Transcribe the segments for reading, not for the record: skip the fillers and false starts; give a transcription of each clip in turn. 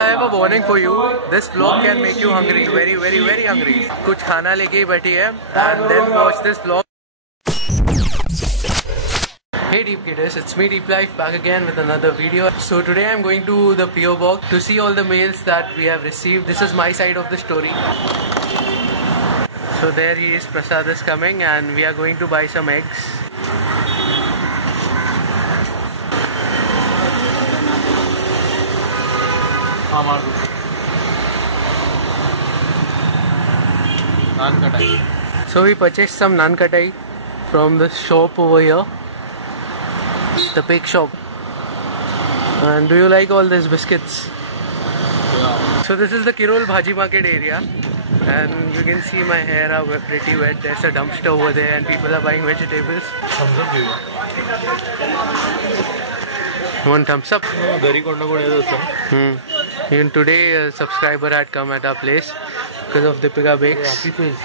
I have a warning for you. This vlog can make you hungry, very hungry. कुछ खाना लेके ही बैठी है and then watch this vlog. Hey Deep Kidders, it's me Deep Life back again with another video. So today I'm going to the PO box to see all the mails that we have received. This is my side of the story. So there he is, Prasad is coming and we are going to buy some eggs. So we purchased some naan katai from the shop over here, the bake shop. And do you like all these biscuits? Yeah. So this is the Kirol Bhaji Market area, and you can see my hair are pretty wet. There's a dumpster over there and people are buying vegetables. Thumbs up, one thumbs up. Even today a subscriber had come at our place because of Deepika Bakes. Happy Fizz.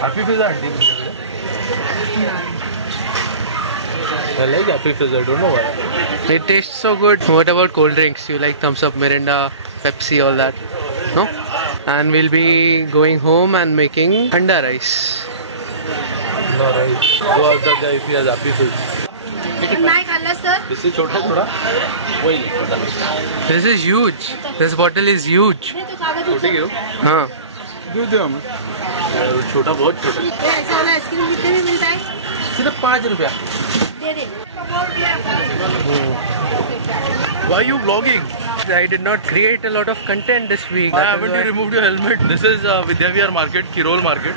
Happy Fizz auntie. I like Happy Fizz, I don't know why. It tastes so good. What about cold drinks? You like Thumbs Up, Mirinda, Pepsi, all that? No? And we'll be going home and making anda rice. No rice. Go outside there if he has Happy Fizz. This is chota thoda. This is huge. This bottle is huge. छोटे क्यों? हाँ. दे हमें. छोटा बहुत छोटा. ऐसा वाला ice cream कितने में मिलता है? सिर्फ 5 रुपया. दे दे. Why are you vlogging? I did not create a lot of content this week. Why haven't you removed your helmet? This is Vidyavihar Market, Kirol Market.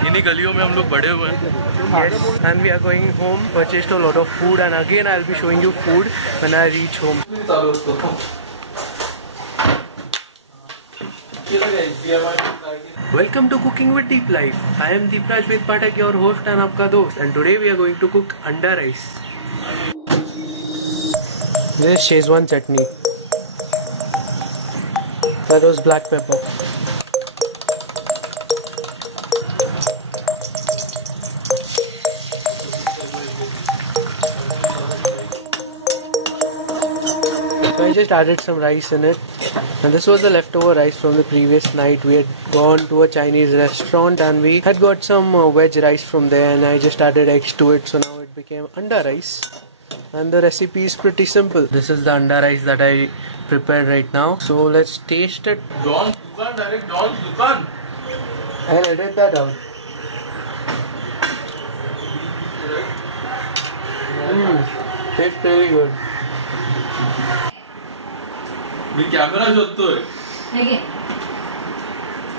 इन्हीं गलियों में हम लोग बड़े हुए हैं. Yes, and we are going home. Purchased a lot of food, and again I'll be showing you food when I reach home. Welcome to Cooking with Deep Life. I am Deepraj Ved Pathak, your host and आपका दोस्त, and today we are going to cook anda rice. This is Szechuan chutney. That was black pepper. So I just added some rice in it, and this was the leftover rice from the previous night. We had gone to a Chinese restaurant and we had got some veg rice from there, and I just added eggs to it, so now it became anda rice. And the recipe is pretty simple. This is the anda rice that I prepared right now, so let's taste it. John's Dukan, direct John's Dukan. I'll edit that out. Tastes really good. Me camera शोधतोय.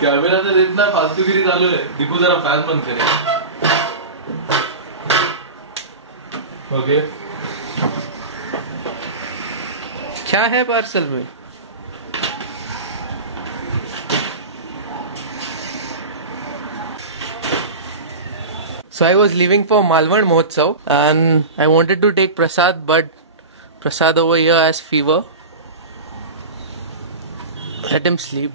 कॅमेराचं देत नाही, फालतूगिरी चालू आहे. दीपू जरा fan बंद करे. Okay. क्या है parcel में? So I was leaving for Malvan Mahotsav and I wanted to take Prasad, but Prasad over here has fever. Let him sleep.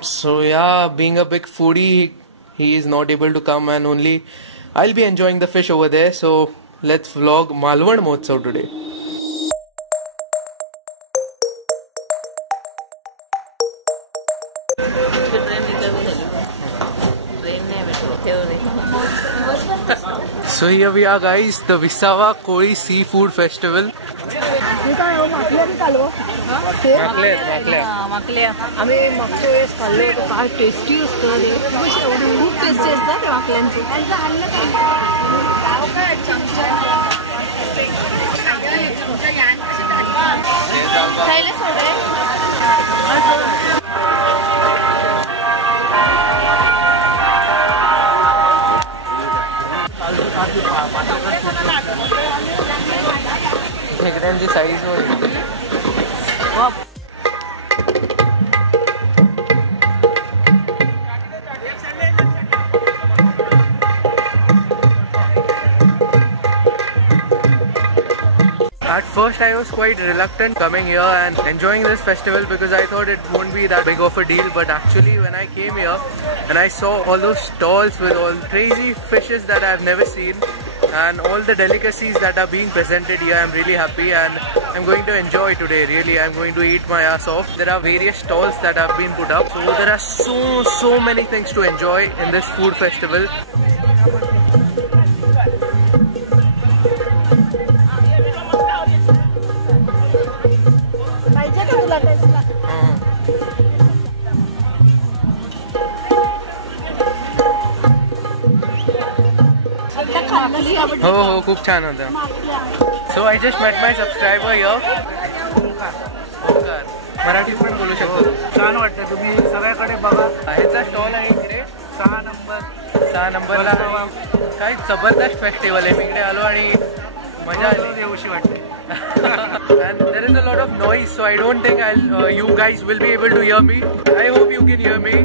So yeah, being a big foodie, he is not able to come, and only I'll be enjoying the fish over there. So let's vlog Malvan Mahotsav today. So here we are, guys, the Visava Koi Seafood Festival. आम्ही मागच्या वेळेस खाल्लं होतं, काय tasty असतं ते. खूप tasty असतात ते वाकल्यांचे. खेकड्यांची साईज होईल. At first I was quite reluctant coming here and enjoying this festival because I thought it won't be that big of a deal, but actually when I came here and I saw all those stalls with all crazy fishes that I've never seen, and all the delicacies that are being presented here. I'm really happy and I'm going to enjoy today. Really, I'm going to eat my ass off. There are various stalls that have been put up, so there are so many things to enjoy in this food festival. हो खूप छान होतं. So I just met my subscriber here. मराठीत पण बोलू शकतो. छान वाटतं. तुम्ही सगळ्याकडे बघा. ह्याचा स्टॉल आहे इकडे 6 नंबरला. काय जबरदस्त फेस्टिवल आहे. मी इकडे आलो आणि मजा आली. येऊशी वाटते. And there is a lot of noise, so I don't think you guys will be able to hear me. I hope you can hear me.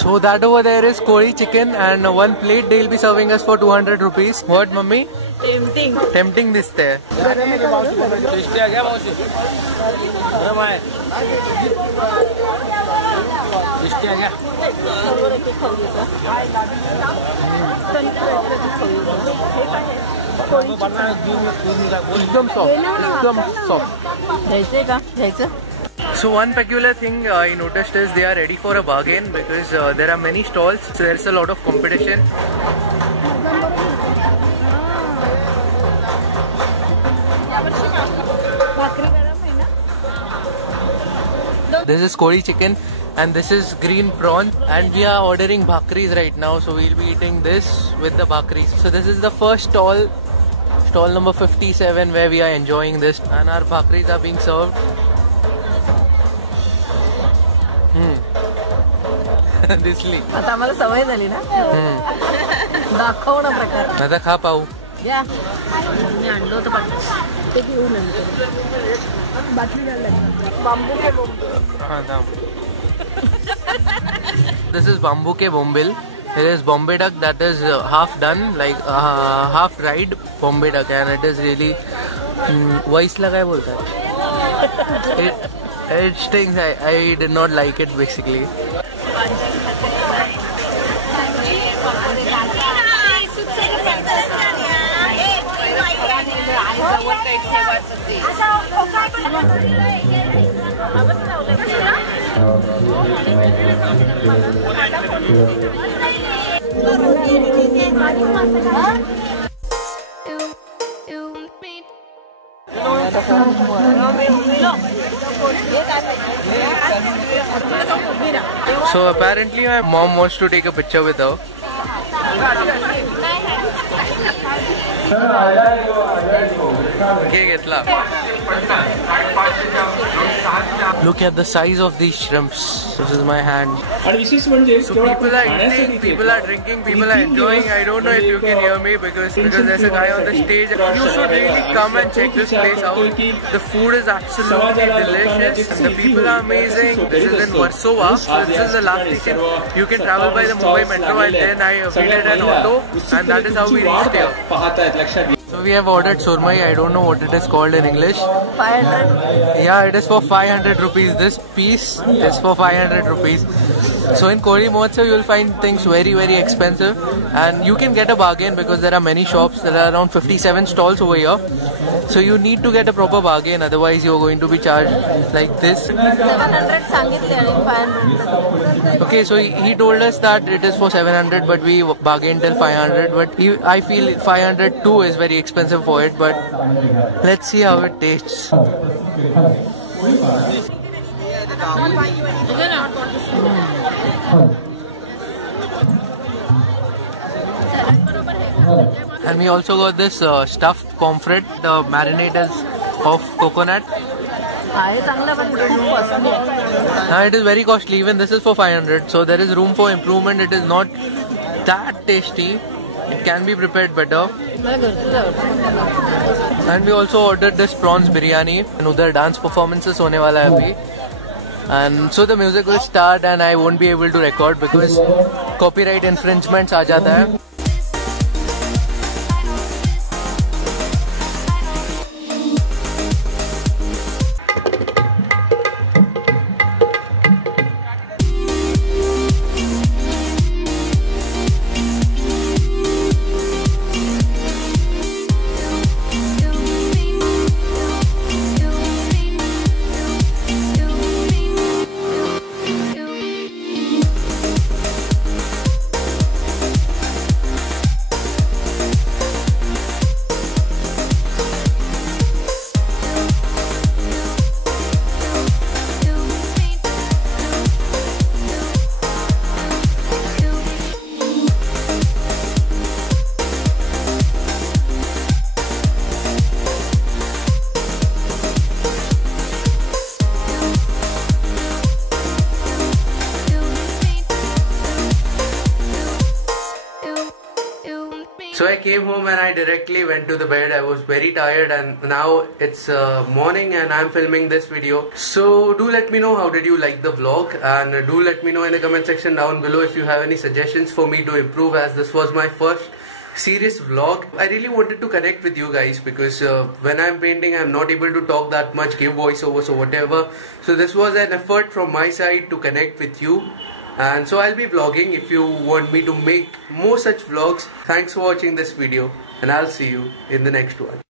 So that over there is Koli chicken, and one plate they'll be serving us for 200 rupees. What, mummy? Tempting. Tempting दिसते है. Tasty आहे मावशी. गरम आहे. Tasty आहे. एकदम soft. घ्यायचंय का? घ्यायचं? So one peculiar thing I noticed is they are ready for a bargain because there are many stalls, so there's a lot of competition. This is Koli chicken and this is green prawn, and we are ordering bhakris right now, so we'll be eating this with the bhakris. So this is the first stall number 57, where we are enjoying this, and our bhakris are being served. दिसली. आता आम्हाला सवय झाली ना. दाखव ना प्रकार. आता खा पाहू. या मी आणलं होतं ते घेऊन बाटली बांबू के This is bamboo ke bombil. Here is Bombay duck that is half done, like half fried Bombay duck, and it is really voice la kya bolta hai. It stings. I did not like it basically. So apparently my mom wants to take a picture with her. Look at the size of these shrimps. This is my hand. So people are eating, people are drinking, people are enjoying. I don't know if you can hear me because there's a guy on the stage. You should really come and check this place out. The food is absolutely delicious and the people are amazing. This is in Warsaw. So this is the last station. You can travel by the Mumbai Metro, and then I waited an auto, and that is how we reached here. So we have ordered surmai. I don't know what it is called in English. 500. Yeah, it is for 500 rupees. This piece is for 500 rupees. So in Koli Mahotsav you will find things very expensive, and you can get a bargain because there are many shops. There are around 57 stalls over here. So you need to get a proper bargain, otherwise you are going to be charged like this. 700 सांगितले आणि 500. Okay, so he told us that it is for 700, but we bargained till 500. But I feel 500 too is very expensive for it. But let's see how it tastes. And we also got this stuffed pomfret. The marinade is of coconut. It is very costly. Even this is for 500. So there is room for improvement. It is not that tasty. It can be prepared better. And we also ordered this prawns biryani. And udhar dance performances hone wala hai abhi. And so the music will start and I won't be able to record because copyright infringements aa jata hai. I came home and I directly went to the bed. I was very tired, and now it's morning and I'm filming this video. So do let me know how did you like the vlog, and do let me know in the comment section down below if you have any suggestions for me to improve, as this was my first serious vlog. I really wanted to connect with you guys because when I'm painting I'm not able to talk that much, give voiceovers or whatever. So this was an effort from my side to connect with you. And so I'll be vlogging if you want me to make more such vlogs. Thanks for watching this video, and I'll see you in the next one.